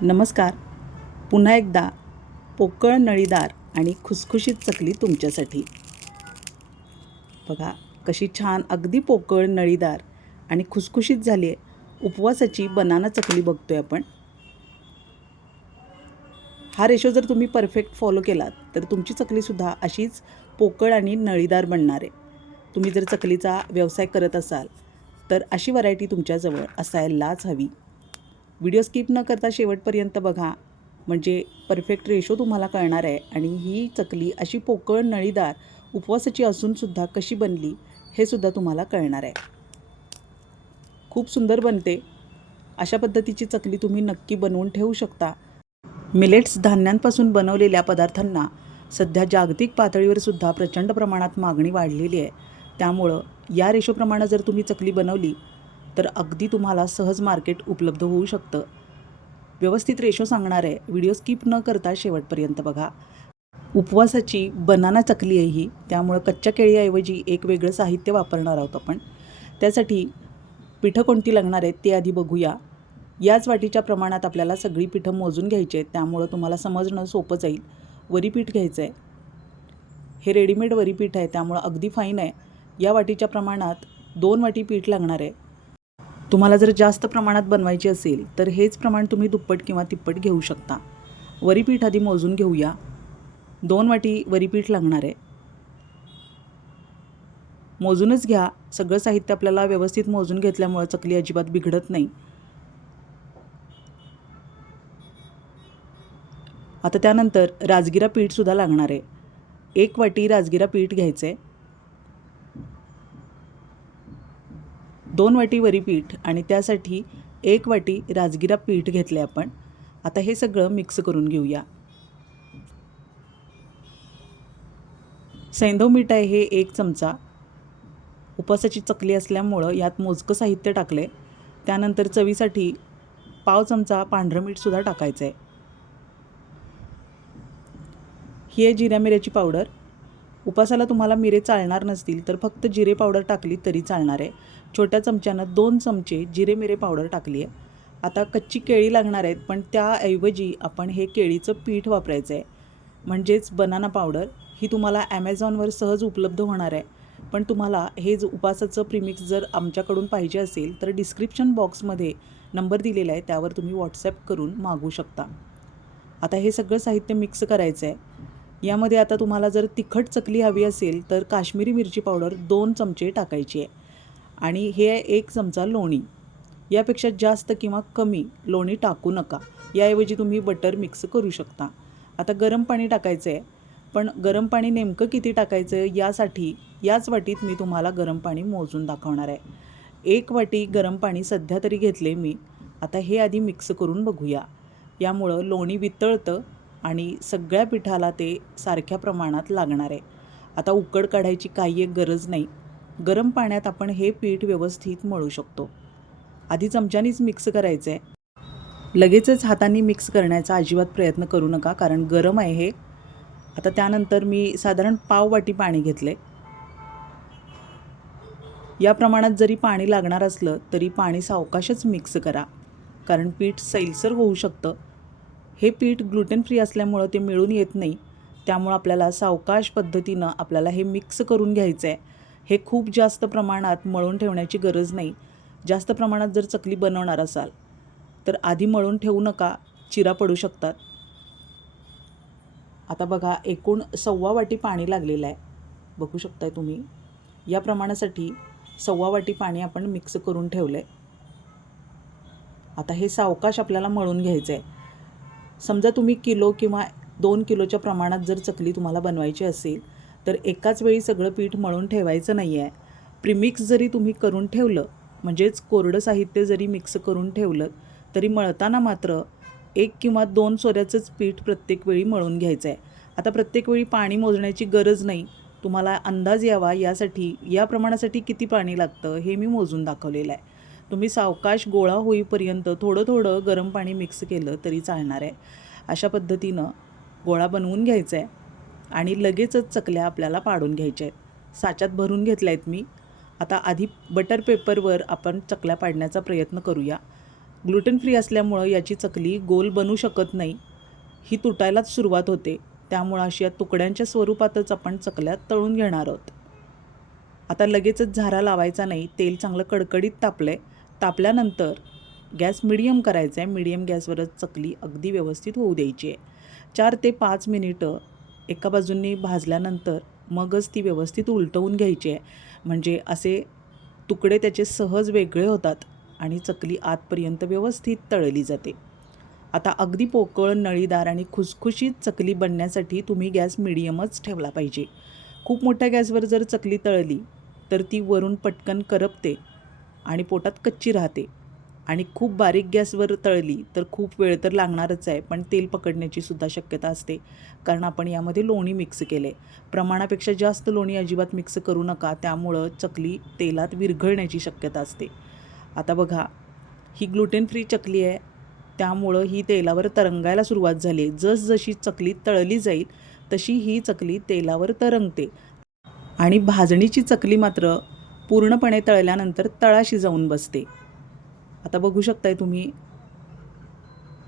नमस्कार. पुन्हा एकदा पोकळ नळीदार आणि खुसखुशीत चकली तुमच्यासाठी. बघा कशी छान अगदी पोकळ नळीदार आणि खुसखुशीत झाली आहे. उपवासाची बनाना चकली बघतोय आपण. हा रेशो जर तुम्ही परफेक्ट फॉलो केलात तर तुमची चकलीसुद्धा अशीच पोकळ आणि नळीदार बनणार आहे. तुम्ही जर चकलीचा व्यवसाय करत असाल तर अशी व्हरायटी तुमच्याजवळ असायलाच हवी. व्हिडिओ स्किप न करता शेवटपर्यंत बघा, म्हणजे परफेक्ट रेशो तुम्हाला कळणार आहे आणि ही चकली अशी पोकळ नळीदार उपवासाची असूनसुद्धा कशी बनली हे सुद्धा तुम्हाला कळणार आहे. खूप सुंदर बनते. अशा पद्धतीची चकली तुम्ही नक्की बनवून ठेवू शकता. मिलेट्स धान्यांपासून बनवलेल्या पदार्थांना सध्या जागतिक पातळीवर सुद्धा प्रचंड प्रमाणात मागणी वाढलेली आहे. त्यामुळं या रेशोप्रमाणे जर तुम्ही चकली बनवली तर अगदी तुम्हाला सहज मार्केट उपलब्ध होऊ शकतं. व्यवस्थित रेशो सांगणार आहे, व्हिडिओ स्किप न करता शेवटपर्यंत बघा. उपवासाची बनाना चकली आहे ही, त्यामुळं कच्च्या केळीऐवजी एक वेगळं साहित्य वापरणार आहोत आपण. त्यासाठी पिठं कोणती लागणार आहेत ते आधी बघूया. याच वाटीच्या प्रमाणात आपल्याला सगळी पिठं मोजून घ्यायची आहेत, त्यामुळं तुम्हाला समजणं सोपं जाईल. वरीपीठ घ्यायचं आहे. हे रेडीमेड वरीपीठ आहे, त्यामुळं अगदी फाईन आहे. या वाटीच्या प्रमाणात 2 वाटी पीठ लागणार आहे. तुम्हाला जर जास्त प्रमाणात बनवायची असेल तर हेच प्रमाण तुम्ही दुप्पट किंवा तिप्पट घेऊ शकता. वरीपीठ आधी मोजून घेऊया. 2 वाटी वरीपीठ लागणार आहे. मोजूनच घ्या. सगळं साहित्य आपल्याला व्यवस्थित मोजून घेतल्यामुळे चकली अजिबात बिघडत नाही. आता त्यानंतर राजगिरा पीठसुद्धा लागणार आहे. 1 वाटी राजगिरा पीठ घ्यायचं आहे. 2 वाटी वरीपीठ आणि त्यासाठी 1 वाटी राजगिरा पीठ घेतले आपण. आता हे सगळं मिक्स करून घेऊया. सैंधव मीठ आहे हे 1 चमचा. उपवासाची चकली असल्यामुळं यात मोजकं साहित्य टाकले. त्यानंतर चवीसाठी पाव चमचा पांढरं मीठसुद्धा टाकायचं आहे. ही आहे जिऱ्या मिऱ्याची पावडर. उपासाला तुम्हाला मिरे चालणार नसतील तर फक्त जिरे पावडर टाकली तरी चालणार आहे. छोट्या चमच्यानं 2 चमचे जिरे मिरे पावडर टाकली आहे. आता कच्ची केळी लागणार आहेत, पण त्याऐवजी आपण हे केळीचं पीठ वापरायचं आहे, म्हणजेच बनाना पावडर. ही तुम्हाला ॲमेझॉनवर सहज उपलब्ध होणार आहे. पण तुम्हाला हे उपासाचं प्रीमिक्स जर आमच्याकडून पाहिजे असेल तर डिस्क्रिप्शन बॉक्समध्ये नंबर दिलेला आहे, त्यावर तुम्ही व्हॉट्सॲप करून मागवू शकता. आता हे सगळं साहित्य मिक्स करायचं आहे. यामध्ये आता तुम्हाला जर तिखट चकली हवी असेल तर काश्मीरी मिरची पावडर 2 चमचे टाकायची आहे आणि हे आहे 1 चमचा लोणी. यापेक्षा जास्त किंवा कमी लोणी टाकू नका. याऐवजी तुम्ही बटर मिक्स करू शकता. आता गरम पाणी टाकायचं आहे, पण गरम पाणी नेमकं किती टाकायचं यासाठी याच वाटीत मी तुम्हाला गरम पाणी मोजून दाखवणार आहे. 1 वाटी गरम पाणी सध्या तरी घेतले मी. आता हे आधी मिक्स करून बघूया. यामुळं लोणी वितळतं आणि सगळ्या पिठाला ते सारख्या प्रमाणात लागणार आहे. आता उकड काढायची काही एक गरज नाही. गरम पाण्यात आपण हे पीठ व्यवस्थित मळू शकतो. आधी चमच्यानीच मिक्स करायचं आहे. लगेचच हातांनी मिक्स करण्याचा अजिबात प्रयत्न करू नका, कारण गरम आहे हे. आता त्यानंतर मी साधारण पाव वाटी पाणी घेतले. या प्रमाणात जरी पाणी लागणार असलं तरी पाणी सावकाशच मिक्स करा, कारण पीठ सैलसर होऊ शकतं. हे पीठ ग्लुटेन फ्री असल्यामुळं ते मिळून येत नाही, त्यामुळं आपल्याला सावकाश पद्धतीनं आपल्याला हे मिक्स करून घ्यायचं आहे. हे खूप जास्त प्रमाणात मळून ठेवण्याची गरज नाही. जास्त प्रमाणात जर चकली बनवणार असाल तर आधी मळून ठेवू नका, चिरा पडू शकतात. आता बघा एकूण 1.25 वाटी पाणी लागलेलं आहे, बघू शकताय तुम्ही. या प्रमाणासाठी 1.25 वाटी पाणी आपण मिक्स करून ठेवलं आहे. आता हे सावकाश आपल्याला मळून घ्यायचं आहे. समजा तुम्ही किलो किंवा 2 किलोच्या प्रमाणात जर चकली तुम्हाला बनवायची असेल तर एकाच वेळी सगळं पीठ मळून ठेवायचं नाही आहे. प्रीमिक्स जरी तुम्ही करून ठेवलं, म्हणजेच कोरडं साहित्य जरी मिक्स करून ठेवलं तरी मळताना मात्र 1 किंवा 2 सोऱ्याचंच पीठ प्रत्येक वेळी मळून घ्यायचं आहे. आता प्रत्येक वेळी पाणी मोजण्याची गरज नाही. तुम्हाला अंदाज यावा यासाठी या प्रमाणासाठी किती पाणी लागतं हे मी मोजून दाखवलेलं आहे. तुम्ही सावकाश गोळा होईपर्यंत थोडं थोडं गरम पाणी मिक्स केलं तरी चालणार आहे. अशा पद्धतीनं गोळा बनवून घ्यायचा आहे आणि लगेचच चकल्या आपल्याला पाडून घ्यायच्या आहेत. साच्यात भरून घेतल्या आहेत मी. आता आधी बटर पेपरवर आपण चकल्या पाडण्याचा प्रयत्न करूया. ग्लुटेन फ्री असल्यामुळं याची चकली गोल बनू शकत नाही, ही तुटायलाच सुरुवात होते. त्यामुळं अशी या तुकड्यांच्या स्वरूपातच आपण चकल्या तळून घेणार आहोत. आता लगेचच झारा लावायचा नाही, तेल चांगलं कडकडीत तापलं आहे. तापल्यानंतर गॅस मिडियम करायचा आहे. मिडियम गॅसवरच चकली अगदी व्यवस्थित होऊ द्यायची आहे. 4 ते 5 मिनिटं एका बाजूंनी भाजल्यानंतर मगच ती व्यवस्थित उलटवून घ्यायची आहे. म्हणजे असे तुकडे त्याचे सहज वेगळे होतात आणि चकली आतपर्यंत व्यवस्थित तळली जाते. आता अगदी पोकळ, नळीदार आणि खुसखुशीत चकली बनण्यासाठी तुम्ही गॅस मिडियमच ठेवला पाहिजे. खूप मोठ्या गॅसवर जर चकली तळली तर ती वरून पटकन करपते आणि पोटात कच्ची राहते. आणि खूप बारीक गॅसवर तळली तर खूप वेळ तर लागणारच आहे, पण तेल पकडण्याची सुद्धा शक्यता असते, कारण आपण यामध्ये लोणी मिक्स केले. प्रमाणापेक्षा जास्त लोणी अजिबात मिक्स करू नका, त्यामुळं चकली तेलात विरघळण्याची शक्यता असते. आता बघा, ही ग्लुटेन फ्री चकली आहे, त्यामुळं ही तेलावर तरंगायला सुरुवात झाली. जसजशी चकली तळली जाईल तशी ही चकली तेलावर तरंगते. आणि भाजणीची चकली मात्र पूर्णपणे तळल्यानंतर तळाशी जाऊन बसते. आता बघू शकताय तुम्ही,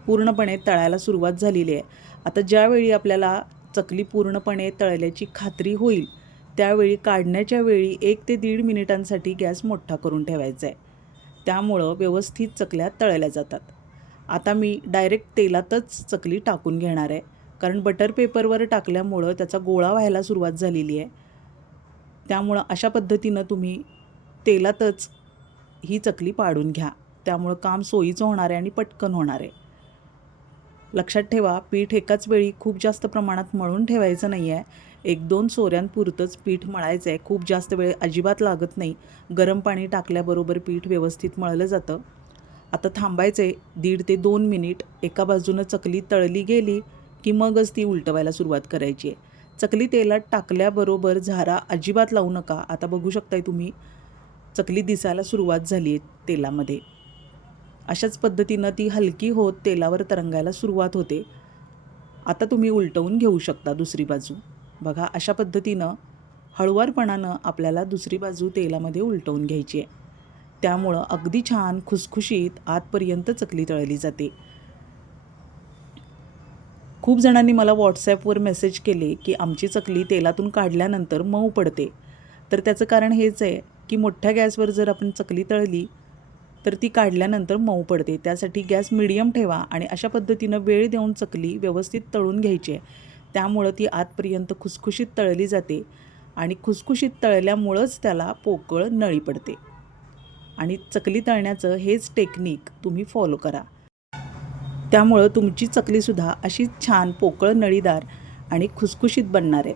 पूर्णपणे तळायला सुरुवात झालेली आहे. आता ज्यावेळी आपल्याला चकली पूर्णपणे तळल्याची खात्री होईल त्यावेळी काढण्याच्या वेळी 1 ते 1.5 मिनिटांसाठी गॅस मोठा करून ठेवायचा आहे. त्यामुळं व्यवस्थित चकल्या तळल्या जातात. आता मी डायरेक्ट तेलातच चकली टाकून घेणार आहे, कारण बटर पेपरवर टाकल्यामुळं त्याचा गोळा व्हायला सुरुवात झालेली आहे. त्यामुळं अशा पद्धतीनं तुम्ही तेलातच ही चकली पाडून घ्या. त्यामुळं काम सोयीचं होणार आहे आणि पटकन होणार आहे. लक्षात ठेवा, पीठ एकाच वेळी खूप जास्त प्रमाणात मळून ठेवायचं नाही आहे. 1-2 सोऱ्यांपुरतंच पीठ मळायचं आहे. खूप जास्त वेळ अजिबात लागत नाही. गरम पाणी टाकल्याबरोबर पीठ व्यवस्थित मळलं जातं. आता थांबायचं आहे 1.5 ते 2 मिनिट. एका बाजूनं चकली तळली गेली की मगच ती उलटवायला सुरुवात करायची आहे. चकली तेलात टाकल्याबरोबर झारा अजिबात लावू नका. आता बघू शकताय तुम्ही, चकली दिसायला सुरुवात झाली आहे तेलामध्ये. अशाच पद्धतीनं ती हलकी होत तेलावर तरंगायला सुरुवात होते. आता तुम्ही उलटवून घेऊ शकता दुसरी बाजू. बघा, अशा पद्धतीनं हळुवारपणानं आपल्याला दुसरी बाजू तेलामध्ये उलटवून घ्यायची आहे. त्यामुळं अगदी छान खुसखुशीत आतपर्यंत चकली तळली जाते. खूप जणांनी मला व्हॉट्सॲपवर मेसेज केले की आमची चकली तेलातून काढल्यानंतर मऊ पडते. तर त्याचं कारण हेच आहे की मोठ्या गॅसवर जर आपण चकली तळली तर ती काढल्यानंतर मऊ पडते. त्यासाठी गॅस मिडियम ठेवा आणि अशा पद्धतीनं वेळ देऊन चकली व्यवस्थित तळून घ्यायची आहे. त्यामुळं ती आतपर्यंत खुसखुशीत तळली जाते आणि खुसखुशीत तळल्यामुळंच त्याला पोकळ नळी पडते. आणि चकली तळण्याचं हेच टेक्निक तुम्ही फॉलो करा. त्यामुळं तुमची चकलीसुद्धा अशी छान पोकळ, नळीदार आणि खुसखुशीत बनणार आहे.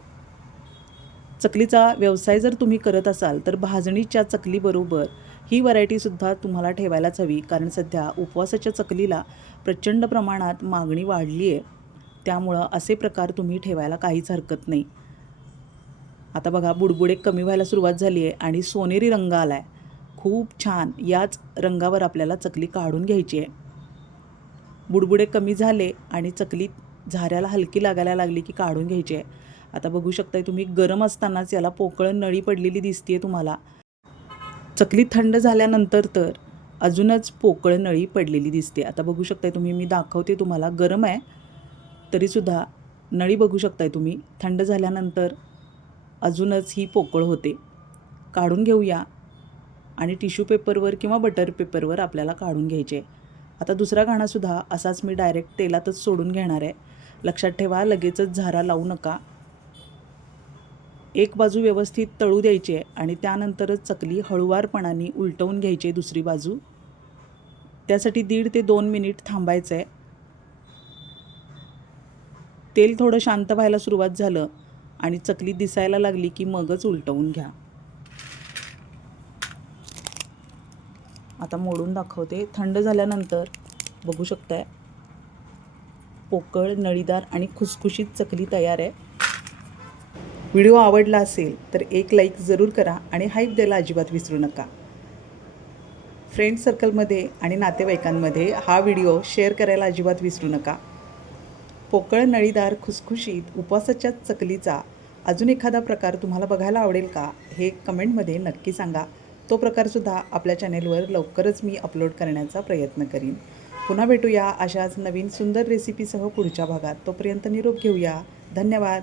चकलीचा व्यवसाय जर तुम्ही करत असाल तर भाजणीच्या चकलीबरोबर ही व्हरायटीसुद्धा तुम्हाला ठेवायलाच हवी, कारण सध्या उपवासाच्या चकलीला प्रचंड प्रमाणात मागणी वाढली आहे. त्यामुळं असे प्रकार तुम्ही ठेवायला काहीच हरकत नाही. आता बघा, बुडबुडे कमी व्हायला सुरुवात झाली आहे आणि सोनेरी रंग आला आहे. खूप छान. याच रंगावर आपल्याला चकली काढून घ्यायची आहे. बुडबुडे कमी झाले आणि चकली झाऱ्याला हलकी लागायला लागली की काढून घ्यायची आहे. आता बघू शकताय तुम्ही, गरम असतानाच याला पोकळ नळी पडलेली दिसते तुम्हाला. चकली थंड झाल्यानंतर तर अजूनच पोकळ नळी पडलेली दिसते. आता बघू शकताय तुम्ही, मी दाखवते तुम्हाला. गरम आहे तरीसुद्धा नळी बघू शकताय तुम्ही. थंड झाल्यानंतर अजूनच ही पोकळ होते. काढून घेऊया आणि टिश्यू पेपरवर किंवा बटर पेपरवर आपल्याला काढून घ्यायचे. आता दुसरा घाणासुद्धा असाच मी डायरेक्ट तेलातच सोडून घेणार आहे. लक्षात ठेवा, लगेचच झारा लावू नका. एक बाजू व्यवस्थित तळू द्यायची आहे आणि त्यानंतरच चकली हळुवारपणाने उलटवून घ्यायची आहे दुसरी बाजू. त्यासाठी 1.5 ते 2 मिनिट थांबायचं आहे. तेल थोडं शांत व्हायला सुरुवात झालं आणि चकली दिसायला लागली की मगच उलटवून घ्या. आता मोडून दाखवते. थंड झाल्यानंतर बघू शकताय, पोकळ, नळीदार आणि खुसखुशीत चकली तयार आहे. व्हिडिओ आवडला असेल तर एक लाईक जरूर करा आणि हाईप द्यायला अजिबात विसरू नका. फ्रेंड सर्कलमध्ये आणि नातेवाईकांमध्ये हा व्हिडिओ शेअर करायला अजिबात विसरू नका. पोकळ, नळीदार, खुसखुशीत उपवासाच्या चकलीचा अजून एखादा प्रकार तुम्हाला बघायला आवडेल का, हे कमेंटमध्ये नक्की सांगा. तो प्रकारसुद्धा आपल्या चॅनेलवर लवकरच मी अपलोड करण्याचा प्रयत्न करीन. पुन्हा भेटूया अशाच नवीन सुंदर रेसिपीसह पुढच्या भागात. तोपर्यंत निरोप घेऊया. धन्यवाद.